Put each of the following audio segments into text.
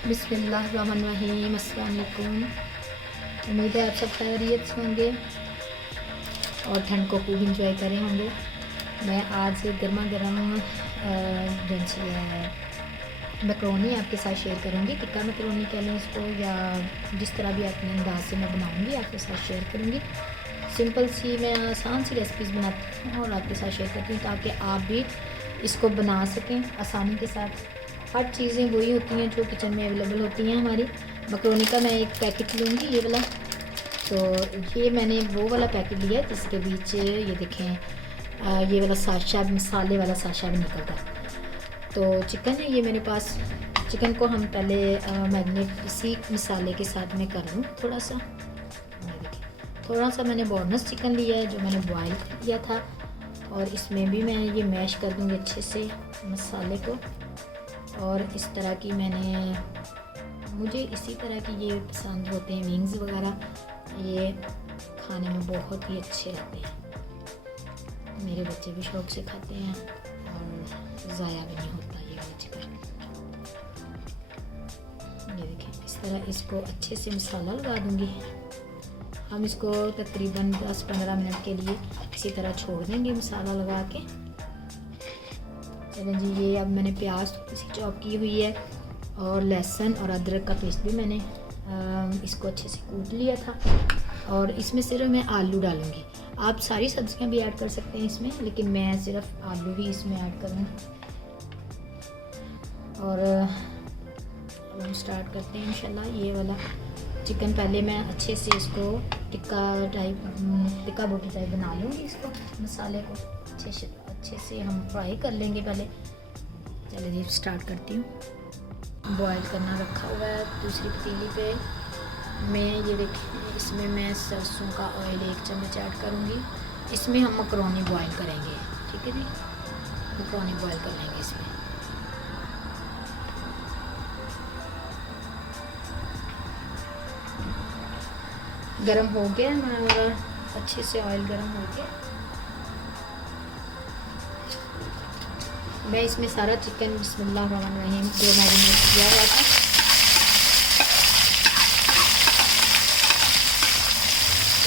बिस्मिल्लाहिर्रहमानिर्रहीम। अस्सलाम वालेकुम। उम्मीद है आप सब खैरियत से होंगे और ठंड को खूब इंजॉय करे होंगे। मैं आज गर्मा गर्म मैकरोनी आपके साथ शेयर करूँगी। टिक्का मैकरोनी कह लें इसको, या जिस तरह भी अपने अंदाज से मैं बनाऊँगी आपके साथ शेयर करूँगी। सिंपल सी मैं आसान सी रेसिपीज़ बनाती हूँ और आपके साथ शेयर करती हूँ ताकि आप भी इसको बना सकें आसानी के साथ। हर चीज़ें वही होती हैं जो किचन में अवेलेबल होती हैं हमारी। मैकरोनी का मैं एक पैकेट लूँगी, ये वाला। तो ये मैंने वो वाला पैकेट लिया जिसके बीच ये देखें ये वाला साशा, मसाले वाला साशा भी निकलता है। तो चिकन है ये मेरे पास। चिकन को हम पहले मैरिनेट इसी मसाले के साथ में कर लूँ थोड़ा सा। थोड़ा सा मैंने बोनस चिकन लिया है जो मैंने बॉयल किया था, और इसमें भी मैं ये मैश कर दूँगी अच्छे से मसाले को। और इस तरह की मुझे इसी तरह की ये पसंद होते हैं, विंग्स वगैरह। ये खाने में बहुत ही अच्छे लगते हैं, मेरे बच्चे भी शौक़ से खाते हैं और ज़ाया भी नहीं होता ये वाला चिकन। ये देखें, इस तरह इसको अच्छे से मसाला लगा दूँगी। हम इसको तकरीबन 10-15 मिनट के लिए इसी तरह छोड़ देंगे मसाला लगा के। चलें जी, ये अब मैंने प्याज थोड़ी सी चॉप की हुई है और लहसुन और अदरक का पेस्ट भी मैंने इसको अच्छे से कूट लिया था। और इसमें सिर्फ मैं आलू डालूँगी। आप सारी सब्जियां भी ऐड कर सकते हैं इसमें, लेकिन मैं सिर्फ आलू ही इसमें ऐड करूँगी। और अब हम स्टार्ट करते हैं इंशाल्लाह। ये वाला चिकन पहले मैं अच्छे से इसको टिक्का बोटी टाइप बना लूँगी। इसको मसाले को अच्छे से हम फ्राई कर लेंगे पहले। चलिए जी, स्टार्ट करती हूँ। बॉयल करना रखा हुआ है दूसरी पतीली पे। मैं ये देखिए, इसमें मैं सरसों का ऑयल 1 चम्मच ऐड करूँगी। इसमें हम मैकरोनी बॉयल करेंगे, ठीक है जी। मैकरोनी बॉयल कर लेंगे इसमें। गरम हो गया हमारा अच्छे से, ऑयल गरम हो गया। मैं इसमें सारा चिकन बिस्मिल्लाहिर्रहमानिर्रहीम जो मैरिनेट किया हुआ था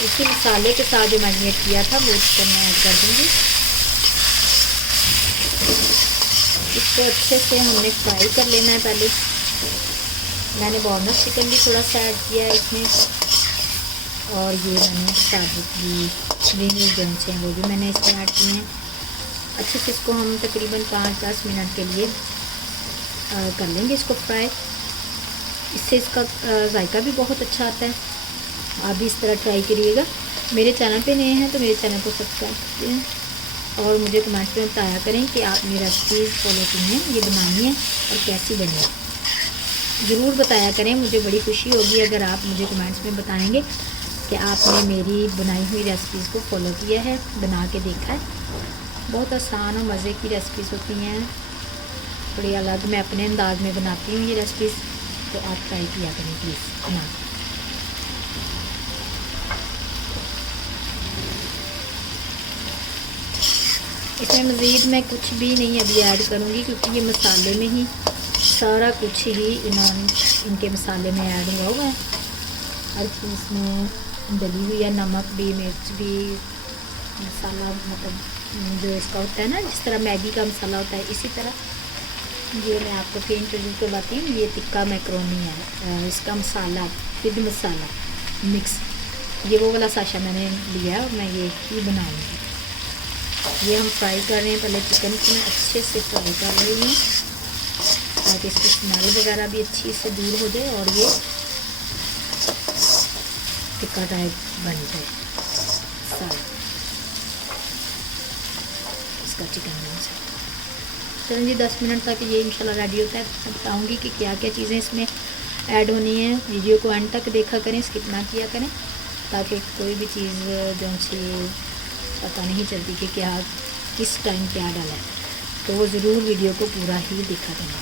इसी मसाले के साथ जो मैरिनेट किया था वो चिकन मैं ऐड कर दूँगी। इसको अच्छे से हमने फ्राई कर लेना है पहले। मैंने बोनस चिकन भी थोड़ा सा ऐड किया है इसमें, और ये मैंने साबुत भी इंग्रेडिएंट्स हैं वो भी मैंने इसमें ऐड किए हैं। अच्छे से इसको हम तकरीबन 5-10 मिनट के लिए कर लेंगे इसको फ्राई। इससे इसका जायका भी बहुत अच्छा आता है। आप भी इस तरह ट्राई करिएगा। मेरे चैनल पे नए हैं तो मेरे चैनल को सब्सक्राइब करें और मुझे कमेंट में बताया करें कि आपने रेसिपीज़ फॉलो की हैं, ये बनानी है और कैसी बनी है। ज़रूर बताया करें, मुझे बड़ी खुशी होगी अगर आप मुझे कमेंट्स में बताएँगे कि आपने मेरी बनाई हुई रेसिपीज़ को फॉलो किया है, बना के देखा है। बहुत आसान और मज़े की रेसिपीज़ होती हैं, थोड़ी अलग मैं अपने अंदाज में बनाती हूँ ये रेसिपीज़, तो आप ट्राई किया करें प्लीज़ बना। इसमें मज़ीद मैं कुछ भी नहीं अभी ऐड करूँगी क्योंकि ये मसाले में ही सारा कुछ ही इनके मसाले में ऐड हुआ है। हर चीज़ में डली हुई है, नमक भी, मिर्च भी, मसाला मतलब जो इसका होता है ना, जिस तरह मैगी का मसाला होता है इसी तरह। ये मैं आपको फिर इंट्रोड्यूस करवाती हूँ। ये टिक्का मैकरोनी है, इसका मसाला विद मसाला मिक्स, ये वो वाला साशा मैंने लिया और मैं ये ही बनाऊँगी। ये हम फ्राई कर रहे हैं पहले चिकन को मैं अच्छे से फ्राई कर रही हूँ ताकि इसकी स्मेल वगैरह भी अच्छी से दूर हो जाए और ये टिक्का टाइप बन जाए सारा इसका चिकन बन जाए। चलें जी, 10 मिनट तक ये इंशाल्लाह रेडी होता है। मैं बताऊँगी कि क्या क्या चीज़ें इसमें ऐड होनी है। वीडियो को एंड तक देखा करें, स्किप ना किया करें, ताकि कोई भी चीज़ जो सी पता नहीं चलती कि क्या किस टाइम क्या डाला है, तो वो ज़रूर वीडियो को पूरा ही देखा करें।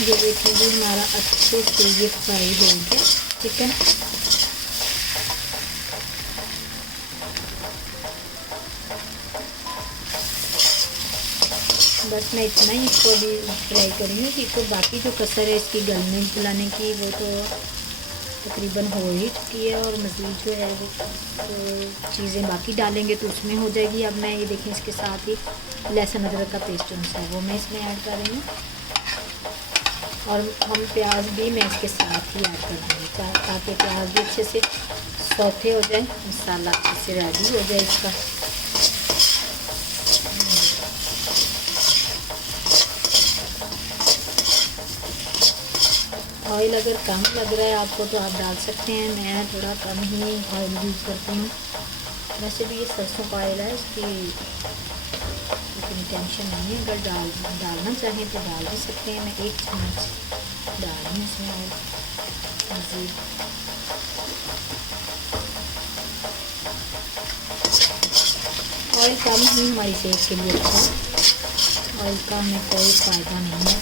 ये देखिए जी, हमारा अच्छे से ये फ्राई हो गया चिकन। बस मैं इतना ही इसको अभी फ्राई करूँगी कि इसको बाकी जो कसर है इसकी गलने गलाने की वो तो तकरीबन हो ही चुकी है, और मज़ीद जो है वो तो चीज़ें बाकी डालेंगे तो उसमें हो जाएगी। अब मैं ये देखें इसके साथ ही लहसुन अदरक का पेस्ट जो है वो मैं इसमें ऐड कर रही हूँ, और हम प्याज भी मैं इसके साथ ही ऐड कर दूँगी ताकि प्याज भी अच्छे से सौते हो जाए, मसाला अच्छे से रेडी हो जाए इसका। ऑयल अगर कम लग रहा है आपको तो आप डाल सकते हैं, मैं थोड़ा कम ही ऑयल यूज़ करती हूँ। वैसे भी ये सरसों का ऑयल है, इसकी इतनी टेंशन नहीं है, अगर डालना चाहें तो डाल भी सकते हैं। मैं 1 चम्मच डाल रही हूँ इसमें ऑयल मज़ीद। ऑयल कम ही हमारी सेहत के लिए अच्छा है, ऑयल का हमें कोई फ़ायदा नहीं है।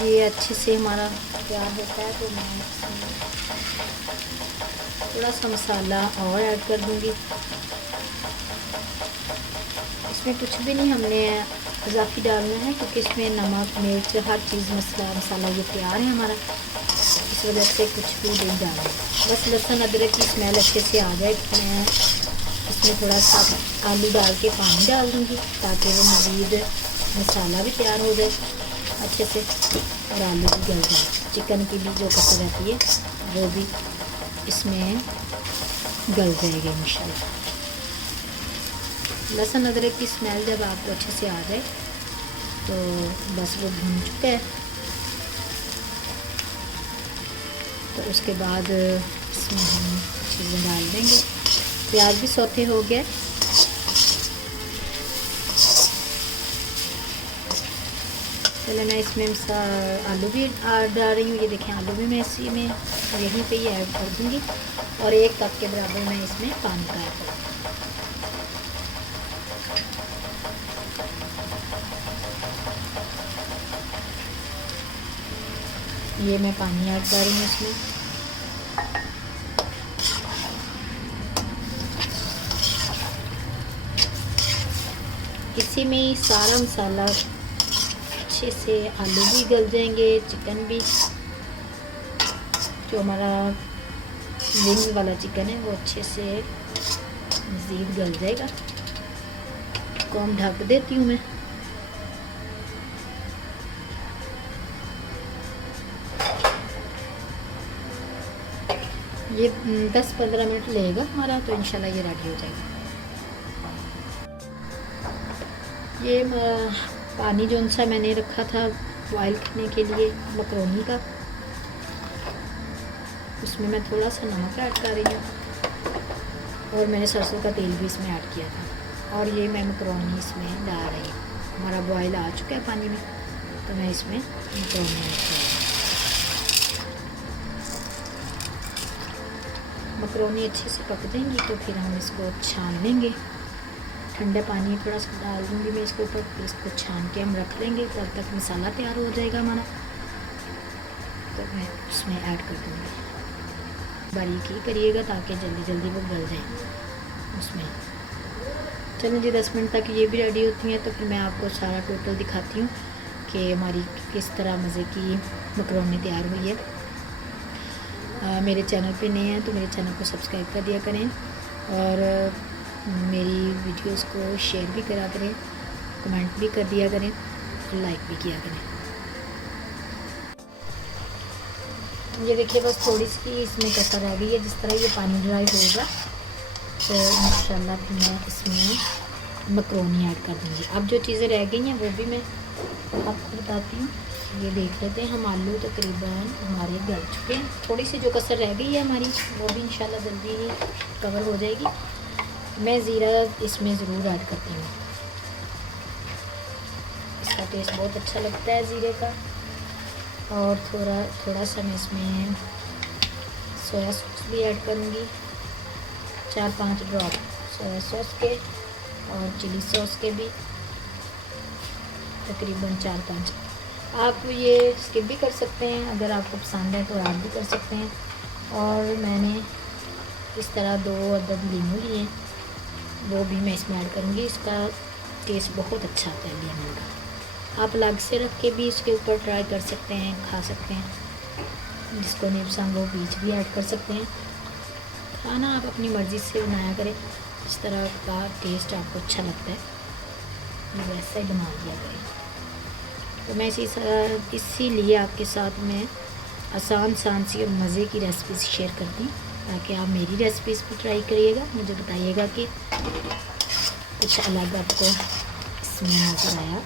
ये अच्छे से हमारा तैयार होता है तो मैं इसमें थोड़ा सा मसाला और ऐड कर दूंगी। इसमें कुछ भी नहीं हमने इजाफी डालना है, क्योंकि इसमें नमक मिर्च हर चीज़ मसाला ये तैयार है हमारा, इस वजह से कुछ भी नहीं डालना। बस लहसुन अदरक की स्मेल अच्छे से आ जाए तो मैं इसमें थोड़ा सा आलू डाल के पानी डाल दूँगी ताकि वो मज़ीद मसाला भी तैयार हो जाए अच्छे से और आलू भी गल जाए। चिकन की भी जो कसर रहती है वो भी इसमें गल जाएगी इंशाल्लाह। लहसुन अदरक की स्मेल जब आपको अच्छे से आ जाए तो बस वो भून चुका है, तो उसके बाद इसमें हम चीज़ें डाल देंगे। प्याज भी सौते हो गया, पहले मैं इसमें आलू भी डाल रही हूँ। ये देखें आलू भी मैं इसी में यहीं पे ही ऐड कर दूँगी, और 1 कप के बराबर मैं इसमें पानी का ऐड करूँगी। ये मैं पानी ऐड कर रही हूँ इसमें। इसी में ही सारा मसाला अच्छे से, आलू भी गल जाएंगे, चिकन भी जो हमारा विंग्स वाला चिकन है वो अच्छे से मज़ीद गल जाएगा। इसको हम ढक देती हूँ मैं। ये 10-15 मिनट लगेगा हमारा, तो इंशाल्लाह ये रेडी हो जाएगा। ये पानी जो सा मैंने रखा था बॉयल करने के लिए मकरोनी का, उसमें मैं थोड़ा सा नमक ऐड कर रही हूँ, और मैंने सरसों का तेल भी इसमें ऐड किया था, और ये मैं मकरोनी इसमें डाल रही हूँ। हमारा बॉयल आ चुका है पानी में, तो मैं इसमें मकरोनी ऐड कर रही हूँ। मकरोनी अच्छे से पक जाएंगी तो फिर हम इसको छान लेंगे। ठंडा पानी थोड़ा सा डाल दूँगी मैं इसके ऊपर, फिर इसको छान के हम रख लेंगे। तब तक मसाला तैयार हो जाएगा हमारा, तो मैं उसमें ऐड कर दूँगी। बारीक ही करिएगा ताकि जल्दी जल्दी वो गल जाए उसमें। चलो जी 10 मिनट तक ये भी रेडी होती हैं, तो फिर मैं आपको सारा टोटल दिखाती हूँ कि हमारी किस तरह मज़े की मकरोनी तैयार हुई है। मेरे चैनल पे नए हैं तो मेरे चैनल को सब्सक्राइब कर दिया करें, और मेरी वीडियोस को शेयर भी करा करें, कमेंट भी कर दिया करें, लाइक भी किया करें। ये देखिए बस थोड़ी सी इसमें कसर रह गई है। जिस तरह ये पानी ड्राई होगा तो इंशाल्लाह फिर मैं इसमें मकरोनी ऐड कर दूँगी। अब जो चीज़ें रह गई हैं वो भी मैं आपको बताती हूँ। ये देख लेते हैं, हम आलू तकरीबन हमारे गल चुके हैं। थोड़ी सी जो कसर रह गई है हमारी वो भी इंशाल्लाह जल्दी ही कवर हो जाएगी। मैं ज़ीरा इसमें ज़रूर ऐड करती हूँ, इसका टेस्ट बहुत अच्छा लगता है ज़ीरे का। और थोड़ा सा मैं इसमें सोया सॉस भी ऐड करूँगी, 4-5 ड्रॉप सोया सॉस के, और चिली सॉस के भी तकरीबन 4-5। आप ये स्किप भी कर सकते हैं, अगर आपको पसंद है तो ऐड भी कर सकते हैं। और मैंने इस तरह 2 अदद लीमू लिए, वो भी मैं इसमें ऐड करूँगी। इसका टेस्ट बहुत अच्छा आता है लेमन का। आप अलग से रख के भी इसके ऊपर ट्राई कर सकते हैं, खा सकते हैं। जिसको नहीं पसंद वो बीज भी ऐड कर सकते हैं। खाना आप अपनी मर्ज़ी से बनाया करें, इस तरह का टेस्ट आपको अच्छा लगता है वैसा ही बना लिया करें। तो मैं इसीलिए आपके साथ में आसान सी और मज़े की रेसिपीज़ शेयर करती हूँ, ताकि आप मेरी रेसिपीज़ भी ट्राई करिएगा। मुझे बताइएगा कि कुछ अलग आपको इसमें नज़र आया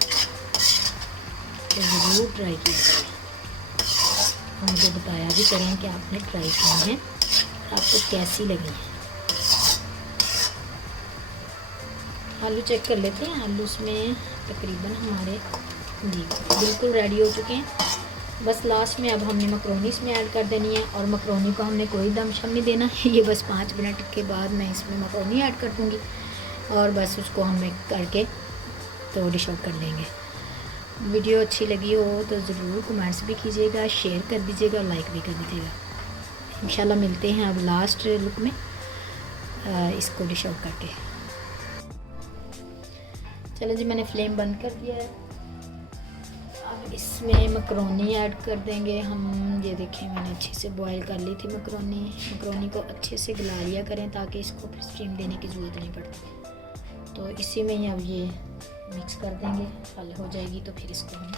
तो ज़रूर ट्राई किया करें। मुझे बताया भी करें कि आपने ट्राई की हैं और आपको कैसी लगी हैं। आलू चेक कर लेते हैं। आलू इसमें तकरीबन हमारे जी बिल्कुल रेडी हो चुके हैं। बस लास्ट में अब हमने मकरोनी इसमें ऐड कर देनी है, और मकरोनी को हमने कोई दम शम नहीं देना है। ये बस 5 मिनट के बाद मैं इसमें मकरोनी ऐड कर दूँगी और बस उसको हम करके तो डिश आउट कर लेंगे। वीडियो अच्छी लगी हो तो ज़रूर कमेंट्स भी कीजिएगा, शेयर कर दीजिएगा और लाइक भी कर दीजिएगा। इंशाल्लाह मिलते हैं अब लास्ट लुक में इसको डिश आउट करके। चलो जी, मैंने फ्लेम बंद कर दिया है। अब इसमें मकरोनी ऐड कर देंगे हम। ये देखें, मैंने अच्छे से बॉईल कर ली थी मकरोनी को अच्छे से गला लिया करें ताकि इसको फिर स्टीम देने की ज़रूरत नहीं पड़ती। तो इसी में ही अब ये मिक्स कर देंगे, हल हो जाएगी तो फिर इसको हम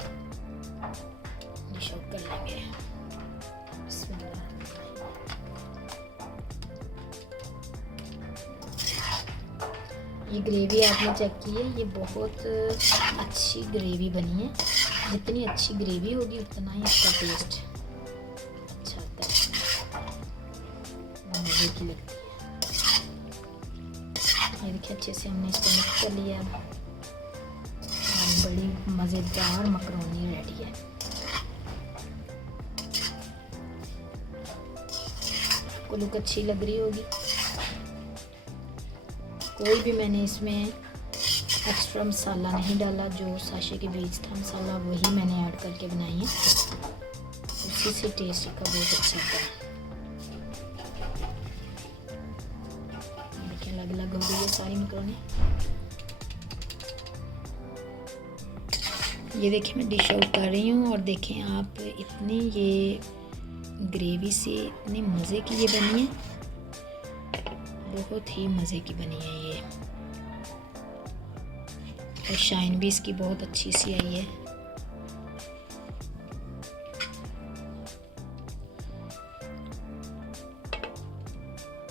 डिश आउट कर लेंगे। बिस्मिल्लाह। ये ग्रेवी आपने चेक की है, ये बहुत अच्छी ग्रेवी बनी है। जितनी अच्छी ग्रेवी होगी उतना ही इसका टेस्ट अच्छा आता है, मज़े की लगती है। ये देखिए अच्छे से हमने इसको मिक्स कर लिया। बड़ी मज़ेदार मकरोनी रेडी है। आपको लुक अच्छी लग रही होगी। कोई भी मैंने इसमें एक्स्ट्रा मसाला नहीं डाला, जो साशे के बीज था मसाला वही मैंने ऐड करके बनाई है, उसी से टेस्ट का बहुत अच्छा आता है। देखिए अलग अलग हो गई है सारी मकरोनी। ये देखिए मैं डिश आउट कर रही हूँ और देखें आप, इतनी ये ग्रेवी से इतनी मज़े की ये बनी है, बहुत ही मज़े की बनी है ये। और शाइन भी इसकी बहुत अच्छी सी आई है।